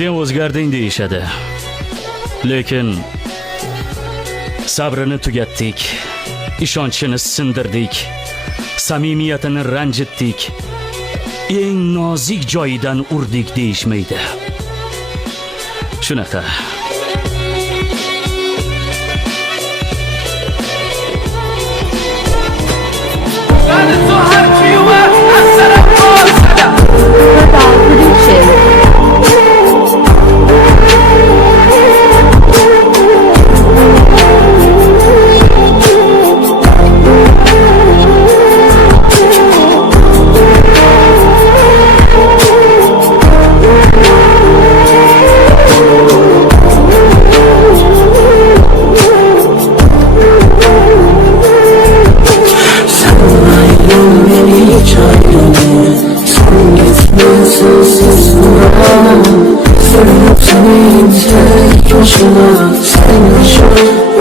sen o'zgarding deyishadi. Lekin sabrini tugatdik, ishonchini sindirdik, samimiyatini ranjitdik, eng nozik joyidan urdik deyishmaydi. Shunaqa.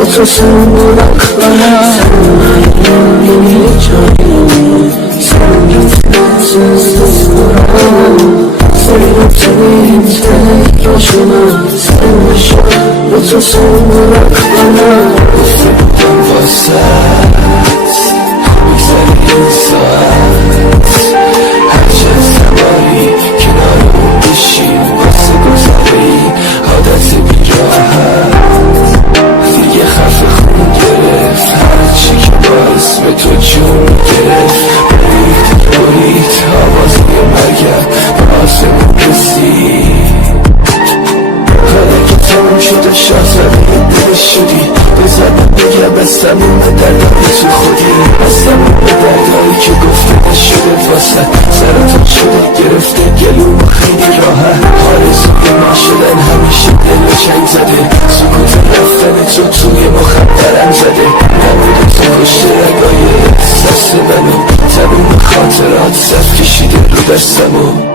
Otursun bırakmaya sen ayrıl beni hiç ayrılma. Sen gitmezsin siz duramam. Sevip seveyim tek başına. Sen yaşa otursun bırakmaya. Üstümden bahset güzel insan. Herkes sevari kenarım dişim. Bası güzeli adeti bir rahat. دیگه خفه خون گرفت هرچی که با اسم تو جون گرفت برید آوازی مرگم به آسمون رسید حالا که تموم شده شاه زده دلش شدی بزنم بگم بستمون به دردهای تو خودی بستمون به دردهایی که گفته نشده واسه سرطان شده گرفته گلوم خیلی راحت آرزوی ما شدن همیشه دل و چنگ زده سکوت رفتن تو توی مخبرم زده نبوده تو پشت رگای احساس منو تموم خاطرات صف کشیده رو دستمو